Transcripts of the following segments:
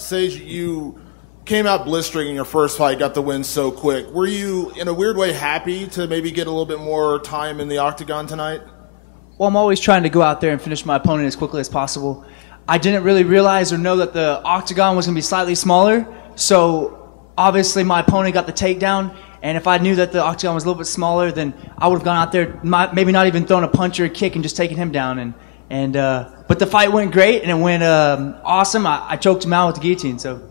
Sage, you came out blistering in your first fight, got the win so quick. Were you, in a weird way, happy to maybe get a little bit more time in the octagon tonight? Well, I'm always trying to go out there and finish my opponent as quickly as possible. I didn't really realize or know that the octagon was going to be slightly smaller, so obviously my opponent got the takedown, and if I knew that the octagon was a little bit smaller, then I would have gone out there, maybe not even thrown a punch or a kick and just taken him down. But the fight went great, and it went awesome. I choked him out with the guillotine. So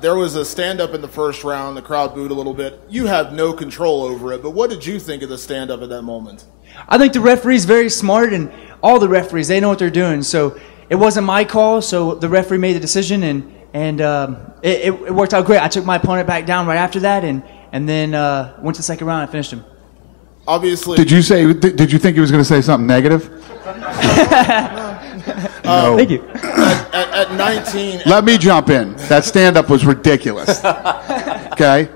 there was a stand-up in the first round. The crowd booed a little bit. You have no control over it, but what did you think of the stand-up at that moment? I think the referee's very smart, and all the referees, they know what they're doing. So it wasn't my call, so the referee made the decision, and it worked out great. I took my opponent back down right after that, and then went to the second round and finished him. Obviously. Did you think he was going to say something negative? No. Thank you. At 19. Let me jump in. That stand-up was ridiculous. Okay?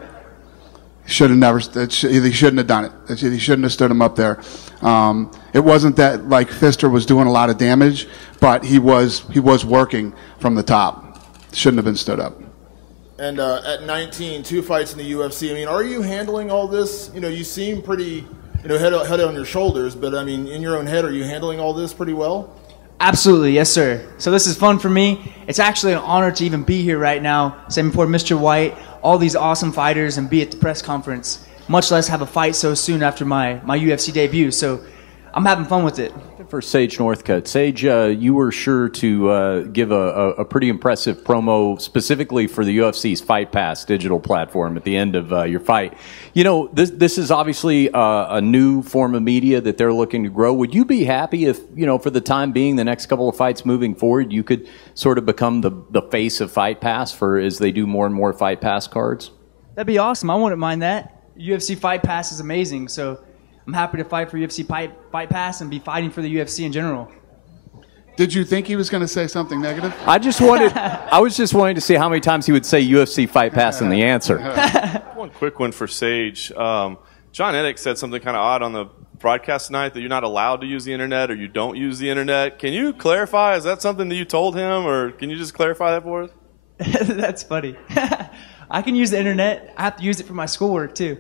He shouldn't have done it. He shouldn't have stood him up there. It wasn't that like Pfister was doing a lot of damage, but he was working from the top. Shouldn't have been stood up. And at 19, 2 fights in the UFC. I mean, are you handling all this? You know, you seem pretty, head on your shoulders, but I mean, in your own head, are you handling all this pretty well? Absolutely, yes, sir. So this is fun for me. It's actually an honor to even be here right now, sitting before Mr. White, all these awesome fighters, and be at the press conference, much less have a fight so soon after my UFC debut. So I'm having fun with it. For Sage Northcutt. Sage, you were sure to give a pretty impressive promo specifically for the UFC's Fight Pass digital platform at the end of your fight. You know, this is obviously a new form of media that they're looking to grow. Would you be happy if, for the time being, the next couple of fights moving forward, you could sort of become the face of Fight Pass as they do more and more Fight Pass cards? That'd be awesome. I wouldn't mind that. UFC Fight Pass is amazing, so I'm happy to fight for UFC Fight Pass and be fighting for the UFC in general. Did you think he was going to say something negative? I was just wanting to see how many times he would say UFC Fight Pass in the answer. One quick one for Sage. John Eddick said something kind of odd on the broadcast tonight, that you're not allowed to use the internet or you don't use the internet. Can you clarify? Is that something that you told him, or can you just clarify that for us? That's funny. I can use the internet. I have to use it for my schoolwork too.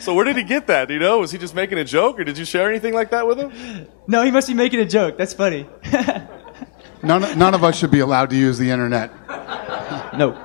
So where did he get that? Do you know? Was he just making a joke, or did you share anything like that with him? No, he must be making a joke. That's funny. None of us should be allowed to use the internet. No.